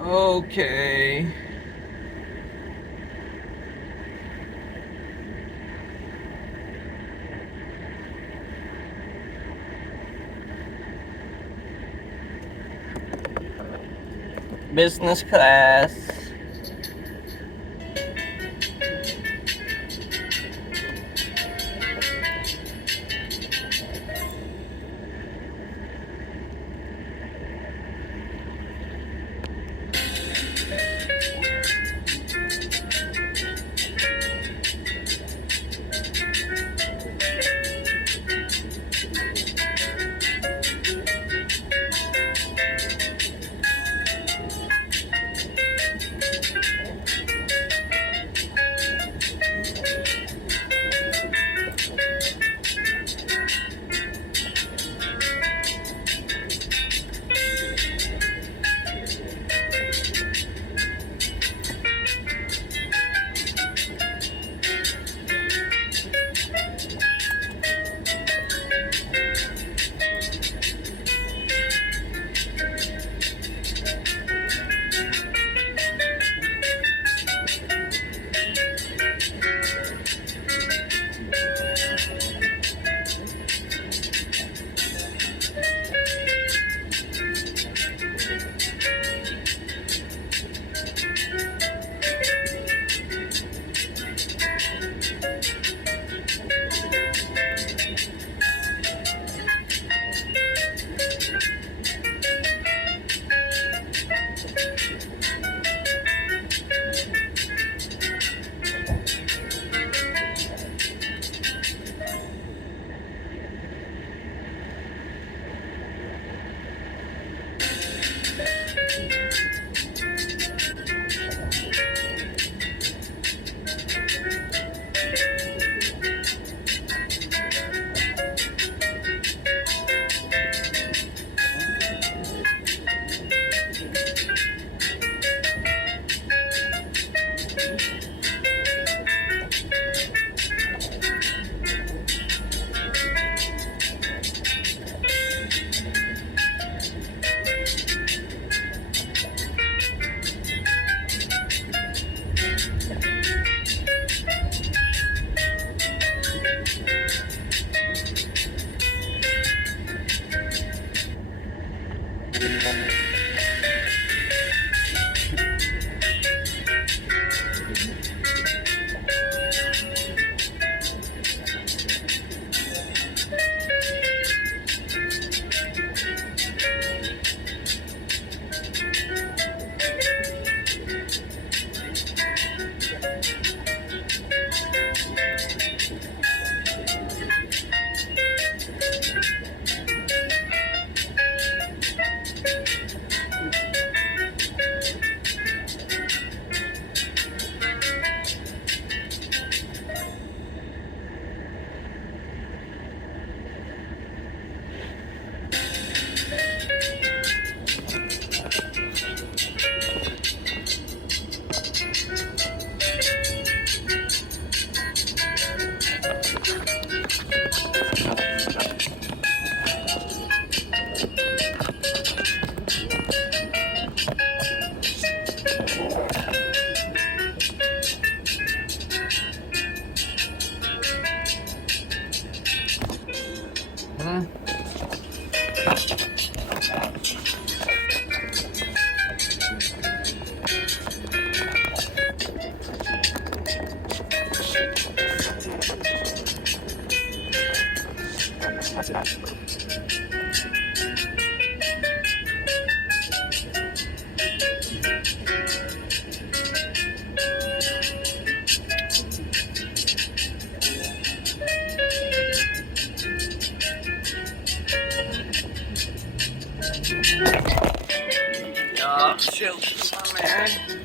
Okay. Business class. Hmm. Oh, shoot. Come on, man.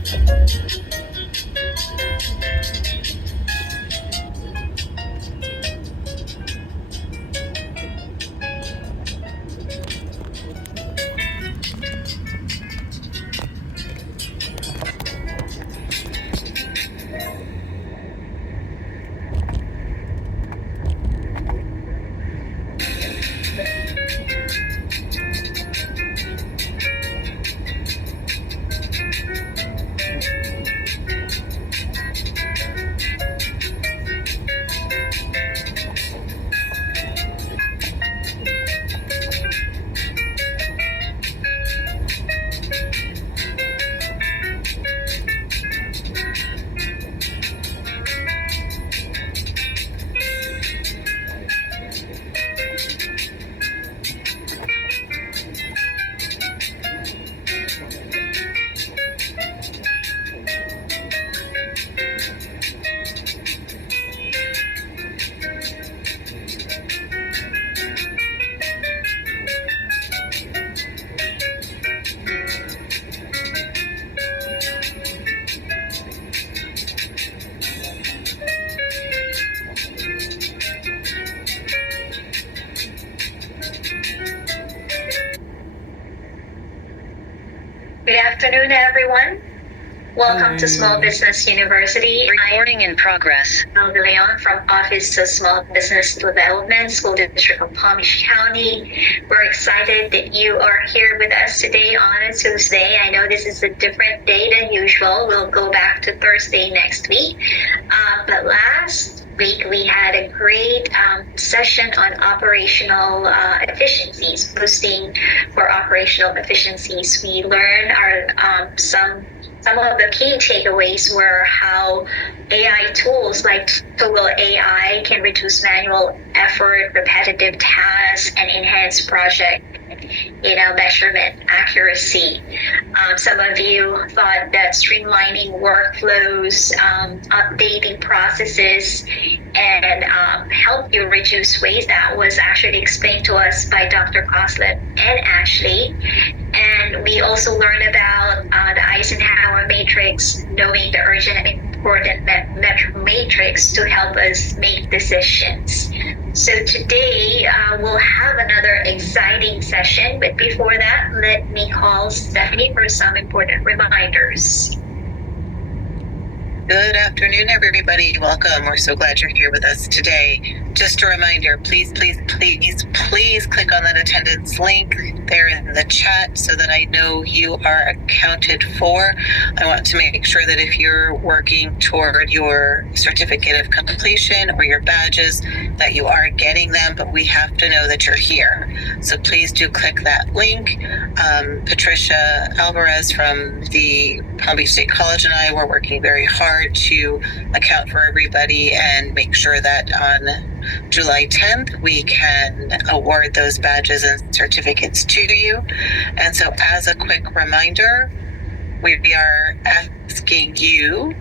afternoon, everyone. Welcome to Small Business University. Recording in progress. I'm De Leon from Office of Small Business Development, School District of Palm Beach County. We're excited that you are here with us today on a Tuesday. I know this is a different day than usual. We'll go back to Thursday next week. But last week we had a great session on operational efficiencies, boosting for operational efficiencies. We learned some of the key takeaways were how AI tools like Toggle AI can reduce manual effort, repetitive tasks, and enhance project measurement accuracy. Some of you thought that streamlining workflows, updating processes, and help you reduce waste. That was actually explained to us by Dr. Coslett and Ashley. And we also learned about the Eisenhower matrix, knowing the urgent and important matrix to help us make decisions. So today we'll have another exciting session, but before that, let me call Stephanie for some important reminders. Good afternoon, everybody. Welcome. We're so glad you're here with us today. Just a reminder, please click on that attendance link there in the chat so that I know you are accounted for. I want to make sure that if you're working toward your certificate of completion or your badges, that you are getting them, but we have to know that you're here. So please do click that link. Patricia Alvarez from the Palm Beach State College and I were working very hard to account for everybody and make sure that on July 10th, we can award those badges and certificates to you. And so as a quick reminder, we are asking you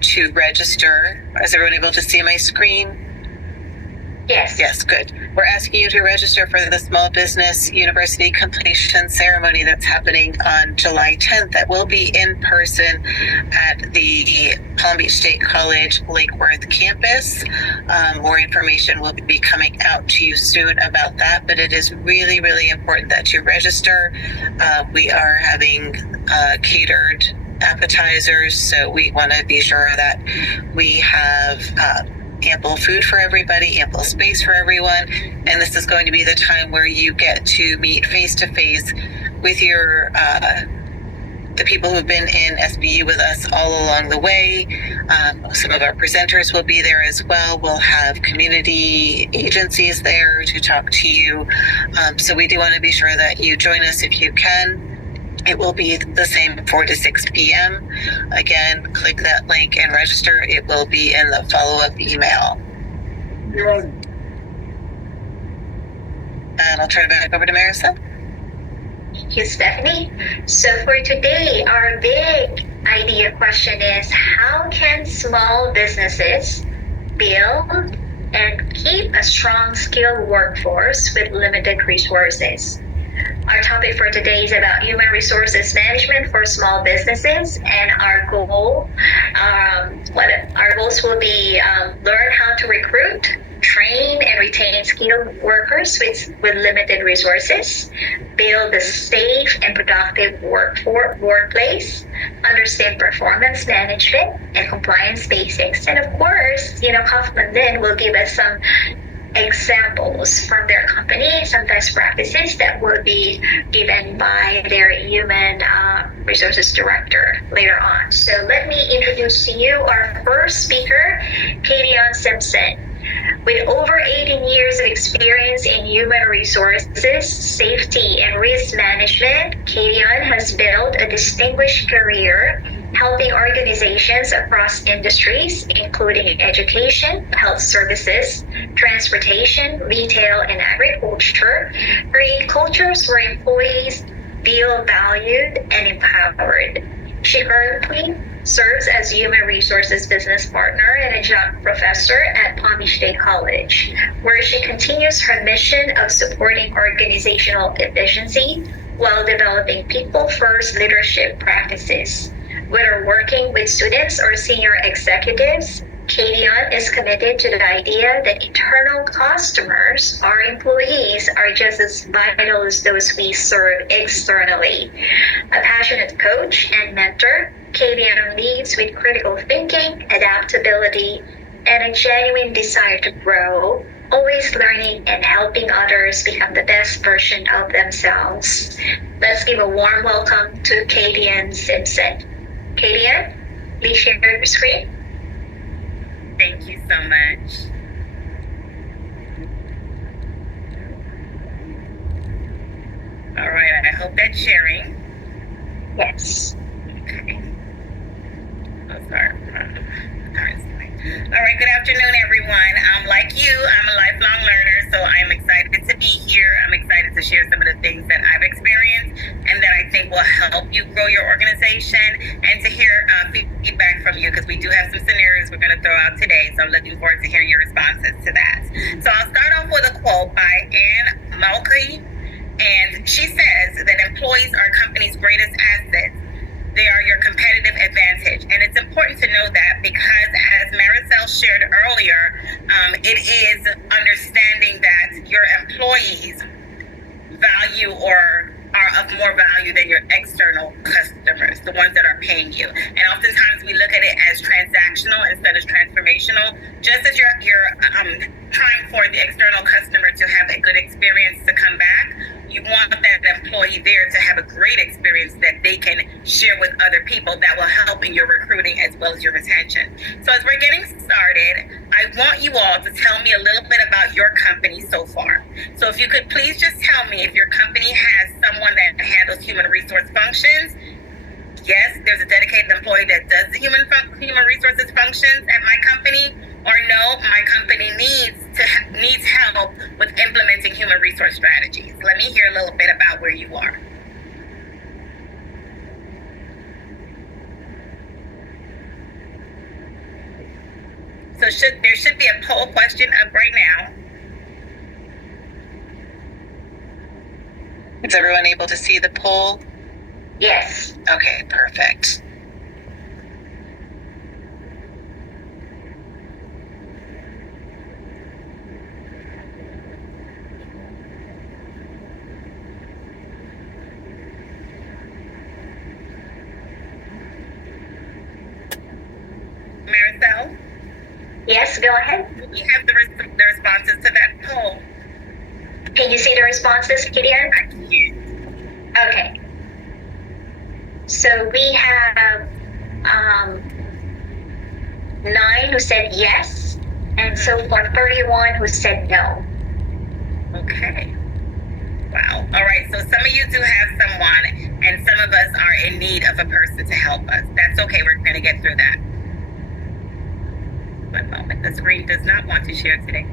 to register. Is everyone able to see my screen? Yes, good. We're asking you to register for the Small Business University completion ceremony that's happening on July 10th. That will be in person at the Palm Beach State College Lake Worth campus. More information will be coming out to you soon about that, but it is really, really important that you register. We are having catered appetizers, so we want to be sure that we have ample food for everybody, ample space for everyone, and this is going to be the time where you get to meet face-to-face with your the people who've been in SBU with us all along the way. Some of our presenters will be there as well. We'll have community agencies there to talk to you. So we do want to be sure that you join us if you can. It will be the same 4 to 6 p.m. Again, click that link and register. It will be in the follow-up email. And I'll turn it back over to Marissa. Thank you, Stephanie. So for today, our big idea question is, how can small businesses build and keep a strong skilled workforce with limited resources? Our topic for today is about human resources management for small businesses, and our goals will be learn how to recruit, train, and retain skilled workers with limited resources, build a safe and productive workplace, understand performance management and compliance basics, and of course, Kaufman then will give us some examples from their company, some best practices that will be given by their human resources director later on. So let me introduce to you our first speaker, Katie Simpson. With over 18 years of experience in human resources, safety, and risk management, Katie has built a distinguished career helping organizations across industries, including education, health services, transportation, retail, and agriculture, create cultures where employees feel valued and empowered. She currently serves as Human Resources Business Partner and Adjunct Professor at Palm Beach State College, where she continues her mission of supporting organizational efficiency while developing people-first leadership practices. Whether working with students or senior executives, Kadian is committed to the idea that internal customers, our employees, are just as vital as those we serve externally. A passionate coach and mentor, Kadian leads with critical thinking, adaptability, and a genuine desire to grow, always learning and helping others become the best version of themselves. Let's give a warm welcome to Kadian Simpson. Kadian, please share your screen. Thank you so much. All right, I hope that's sharing. Yes. Okay. Oh, sorry. All right, good afternoon, everyone. Like you, I'm a lifelong learner, so I'm excited to be here. I'm excited to share some of the things that I've experienced and that I think will help you grow your organization, and to hear feedback from you, because we do have some scenarios we're going to throw out today, so I'm looking forward to hearing your responses to that. So I'll start off with a quote by Anne Mulcahy, and she says that employees are a company's greatest assets. They are your competitive advantage. And it's important to know that, because as Maricel shared earlier, it is understanding that your employees value or are of more value than your external customers, the ones that are paying you. And oftentimes we look at it as transactional instead of transformational. Just as you're trying for the external customer to have a good experience to come back, you want that employee there to have a great experience that they can share with other people that will help in your recruiting as well as your retention. So as we're getting started, I want you all to tell me a little bit about your company so far. So if you could please just tell me if your company has someone that handles human resource functions. Yes, there's a dedicated employee that does the human resources functions at my company, or no, my company needs help with implementing human resource strategies. Let me hear a little bit about where you are. So there should be a poll question up right now. Is everyone able to see the poll? Yes. Okay, perfect. Maricel? Yes, go ahead. We have the responses to that poll. Can you see the responses, Kadian? I can't. Okay. So we have 9 who said yes, and so far 31 who said no. Okay. Wow. All right. So some of you do have someone, and some of us are in need of a person to help us. That's okay. We're going to get through that. One moment. The screen does not want to share today.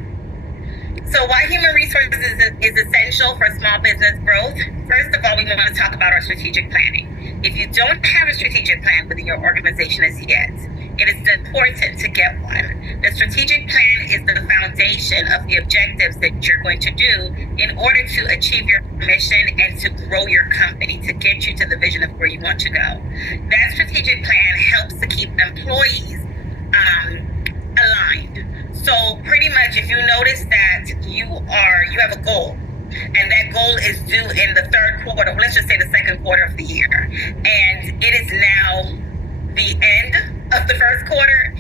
So why human resources is essential for small business growth? First of all, we want to talk about our strategic planning. If you don't have a strategic plan within your organization as yet, it is important to get one. The strategic plan is the foundation of the objectives that you're going to do in order to achieve your mission and to grow your company, to get you to the vision of where you want to go. That strategic plan helps to keep employees aligned. So pretty much, if you notice that you have a goal, and that goal is due in the third quarter, let's just say the second quarter of the year, and it is now the end of the first quarter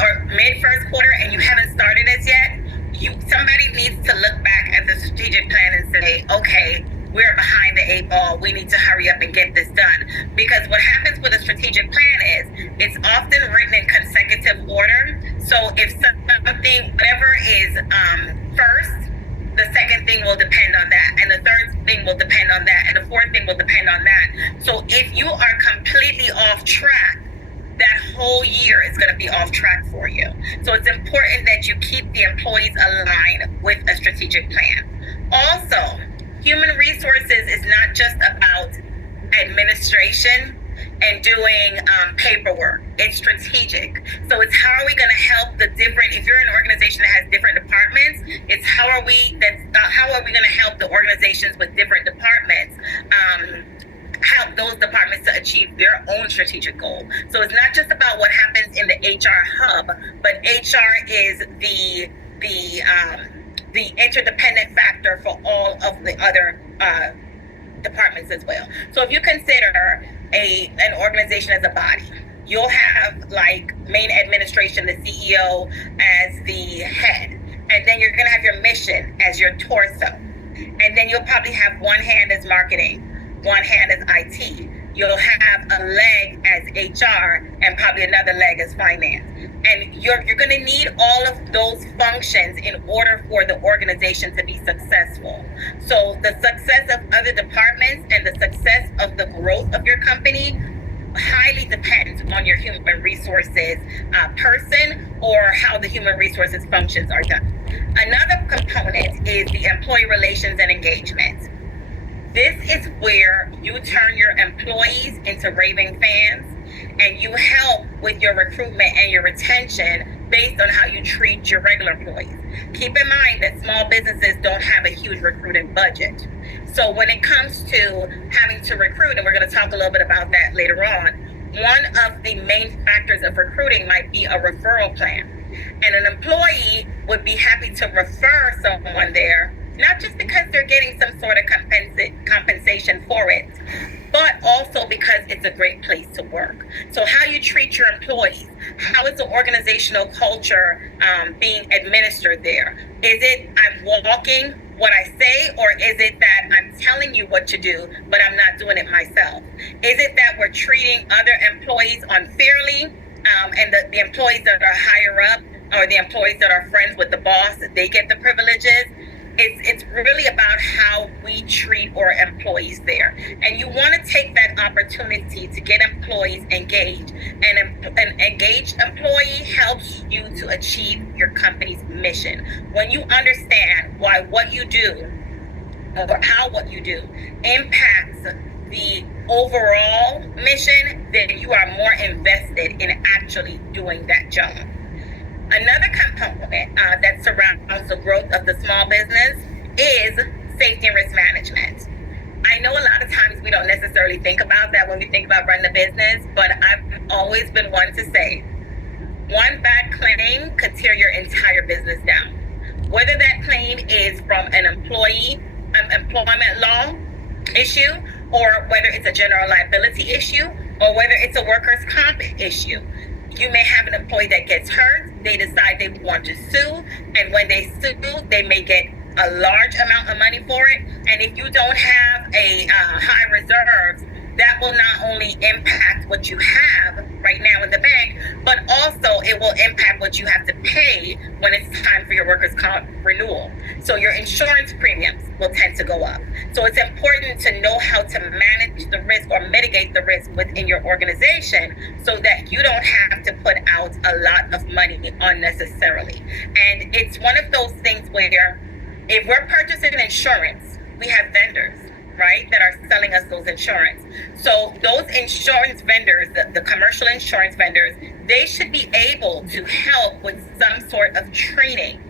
or mid first quarter, and you haven't started as yet, somebody needs to look back at the strategic plan and say, okay, we're behind the 8 ball. We need to hurry up and get this done. Because what happens with a strategic plan is it's often written in consecutive order. So if something, whatever is first, the second thing will depend on that, and the third thing will depend on that, and the fourth thing will depend on that. So if you are completely off track, that whole year is going to be off track for you. So it's important that you keep the employees aligned with a strategic plan. Also, human resources is not just about administration and doing paperwork. It's strategic. So it's how are we going to help the different, if you're an organization that has different departments, it's how are we going to help the organizations with different departments help those departments to achieve their own strategic goal. So it's not just about what happens in the HR hub, but HR is the interdependent factor for all of the other departments as well. So if you consider an organization as a body, you'll have like main administration, the CEO as the head, and then you're going to have your mission as your torso, and then you'll probably have one hand as marketing, one hand as IT. You'll have a leg as HR and probably another leg as finance. And you're going to need all of those functions in order for the organization to be successful. So the success of other departments and the success of the growth of your company highly depends on your human resources person, or how the human resources functions are done. Another component is the employee relations and engagement. This is where you turn your employees into raving fans, and you help with your recruitment and your retention based on how you treat your regular employees. Keep in mind that small businesses don't have a huge recruiting budget. So when it comes to having to recruit, and we're going to talk a little bit about that later on, one of the main factors of recruiting might be a referral plan. And an employee would be happy to refer someone there, not just because they're getting some sort of compensation for it, but also because it's a great place to work. So how you treat your employees, how is the organizational culture being administered there? Is it I'm walking what I say, or is it that I'm telling you what to do, but I'm not doing it myself? Is it that we're treating other employees unfairly, and the employees that are higher up, or the employees that are friends with the boss, they get the privileges? It's really about how we treat our employees there. And you want to take that opportunity to get employees engaged. And an engaged employee helps you to achieve your company's mission. When you understand why what you do, or how what you do impacts the overall mission, then you are more invested in actually doing that job. Another component that surrounds the growth of the small business is safety and risk management. I know a lot of times we don't necessarily think about that when we think about running a business, but I've always been one to say, one bad claim could tear your entire business down. Whether that claim is from an employment law issue, or whether it's a general liability issue, or whether it's a workers' comp issue. You may have an employee that gets hurt, they decide they want to sue, and when they sue, they may get a large amount of money for it. And if you don't have a high reserves, that will not only impact what you have right now in the bank, but also it will impact what you have to pay when it's time for your workers' comp renewal. So your insurance premiums will tend to go up. So it's important to know how to manage the risk or mitigate the risk within your organization so that you don't have to put out a lot of money unnecessarily. And it's one of those things where if we're purchasing insurance, we have vendors, right, that are selling us those insurance. So those insurance vendors, the commercial insurance vendors, they should be able to help with some sort of training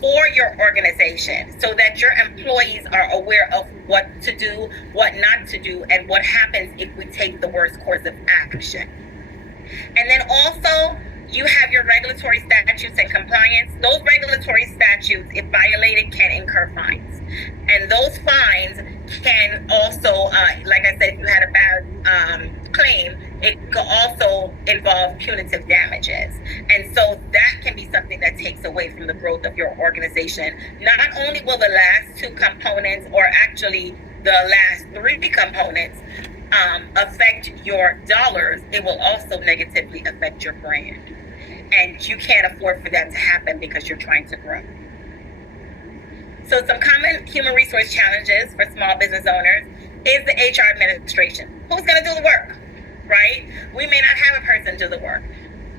for your organization so that your employees are aware of what to do, what not to do, and what happens if we take the worst course of action. And then also, you have your regulatory statutes and compliance. Those regulatory statutes, if violated, can incur fines. And those fines can also, like I said, if you had a bad claim, it could also involve punitive damages. And so that can be something that takes away from the growth of your organization. Not only will the last two components, or actually the last three components, affect your dollars, it will also negatively affect your brand. And you can't afford for that to happen because you're trying to grow. So some common human resource challenges for small business owners is the HR administration. Who's going to do the work, right? We may not have a person do the work.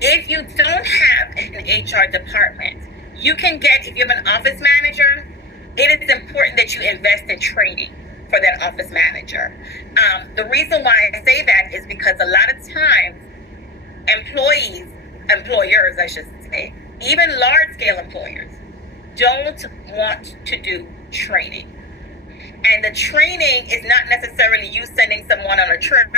If you don't have an HR department, you can get, if you have an office manager, it is important that you invest in training for that office manager. The reason why I say that is because a lot of times employers, I should say, even large scale employers, don't want to do training. And the training is not necessarily you sending someone on a trip.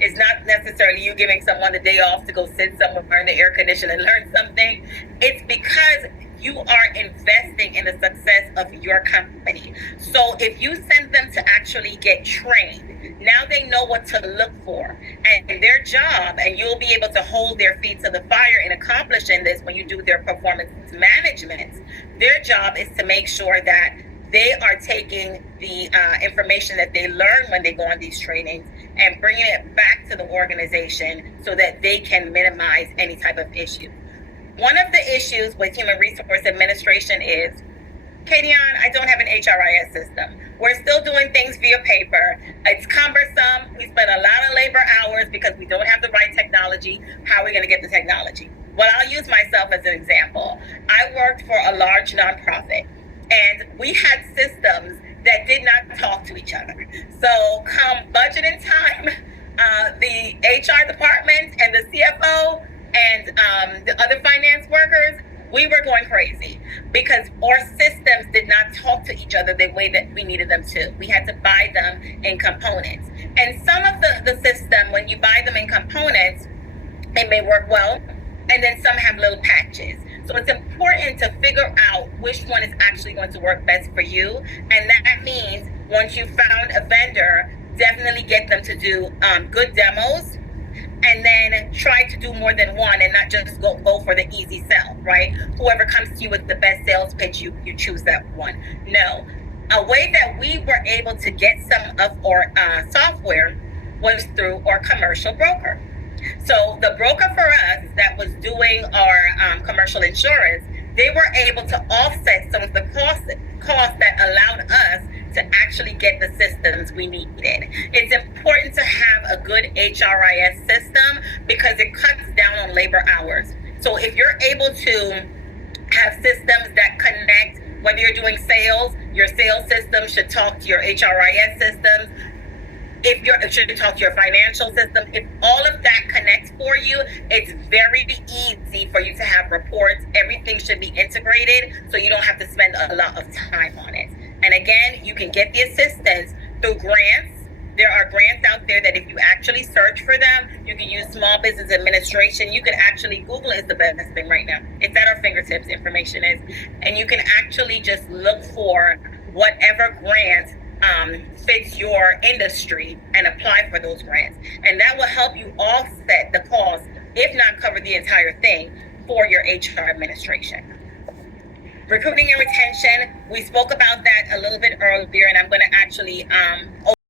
It's not necessarily you giving someone the day off to go sit somewhere in the air conditioning and learn something. It's because you are investing in the success of your company. So if you send them to actually get trained, now they know what to look for. And their job, and you'll be able to hold their feet to the fire in accomplishing this when you do their performance management. Their job is to make sure that they are taking the information that they learn when they go on these trainings and bringing it back to the organization so that they can minimize any type of issue. One of the issues with human resource administration is, Kadian, I don't have an HRIS system. We're still doing things via paper. It's cumbersome. We spend a lot of labor hours because we don't have the right technology. How are we going to get the technology? Well, I'll use myself as an example. I worked for a large nonprofit, and we had systems that did not talk to each other. So come budgeting time, the HR department and the CFO and the other finance workers, we were going crazy because our systems did not talk to each other the way that we needed them to. We had to buy them in components. And some of the system, when you buy them in components, it may work well, and then some have little patches. So it's important to figure out which one is actually going to work best for you. And that means once you've found a vendor, definitely get them to do good demos, and then try to do more than one and not just go for the easy sell, right? Whoever comes to you with the best sales pitch, you choose that one. No. A way that we were able to get some of our software was through our commercial broker. So the broker for us that was doing our commercial insurance, they were able to offset some of the costs that allowed us to actually get the systems we needed. It's important to have a good HRIS system because it cuts down on labor hours. So if you're able to have systems that connect, whether you're doing sales, your sales system should talk to your HRIS systems. If you're should talk to your financial system, if all of that connects for you, it's very easy for you to have reports. Everything should be integrated so you don't have to spend a lot of time on it. And again, you can get the assistance through grants. There are grants out there that if you actually search for them, you can use Small Business Administration. You can actually, Google is the best thing right now. It's at our fingertips, information is. And you can actually just look for whatever grant fits your industry and apply for those grants. And that will help you offset the cost, if not cover the entire thing, for your HR administration. Recruiting and retention, we spoke about that a little bit earlier, and I'm going to actually